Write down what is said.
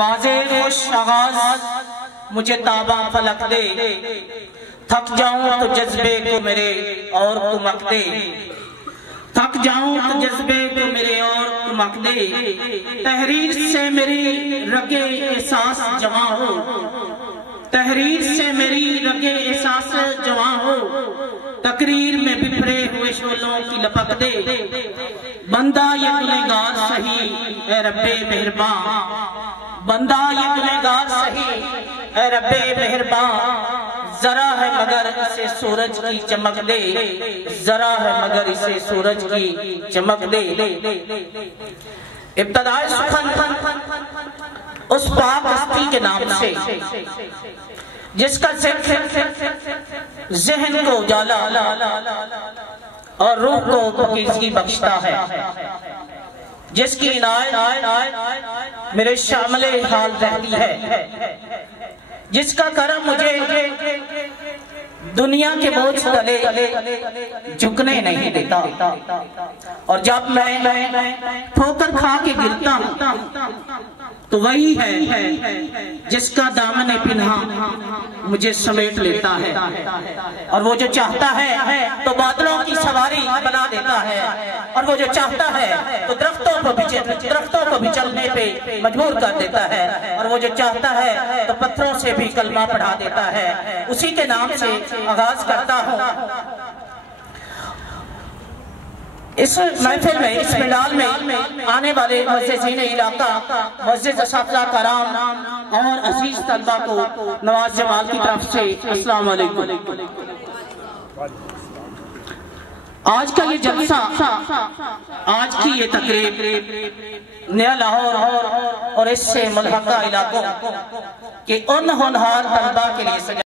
واضح خوش آغاز مجھے تاباں فلک دے، تھک جاؤں تو جذبے کو میرے اور کمک دے، تھک جاؤں تو جذبے کو میرے اور کمک دے، تحریر سے میری رگے احساس جواں ہو، تحریر سے میری رگے احساس جواں ہو، تقریر میں بپھرے ہوئے شعلوں کی لپک دے، بندہ یہ گنہگار سہی اے رب مہرباں، بندہ یہ گنہگار سہی اے رب مہرباں، ذرا ہے مگر اسے سورج کی چمک دے، ذرا ہے مگر اسے سورج کی چمک دے۔ ابتدائے سخن اس پاک ہستی کے نام سے جس کا ذہن کو اجالا اور روح کو پاکیزگی بخشتا ہے، جس کی عنایت میرے شامل حال رہتی ہے، جس کا کرم مجھے دنیا کے بوجھ تلے جھکنے نہیں دیتا، اور جب میں ٹھوکر کھا کے گرتا تو وہی ہے جس کا دامن پنہا مجھے سمیٹ لیتا ہے، اور وہ جو چاہتا ہے تو بادلوں کی سواری بنا دیتا ہے، اور وہ جو چاہتا ہے تو درختوں کو بھی چلنے پہ مجبور کر دیتا ہے، اور وہ جو چاہتا ہے تو پتھروں سے بھی کلمہ پڑھا دیتا ہے۔ اسی کے نام سے آغاز کرتا ہوں اس محفل میں، اس ملال میں آنے والے معززین علاقہ، معزز اساتذہ کرام اور عزیز طلبہ کو نواز جمال کی طرف سے السلام علیکم۔ آج کا یہ جلسہ، آج کی یہ تقریب نیا لاہور اور اس سے ملحقہ علاقوں کے ان ہونہار طلبہ کے لیے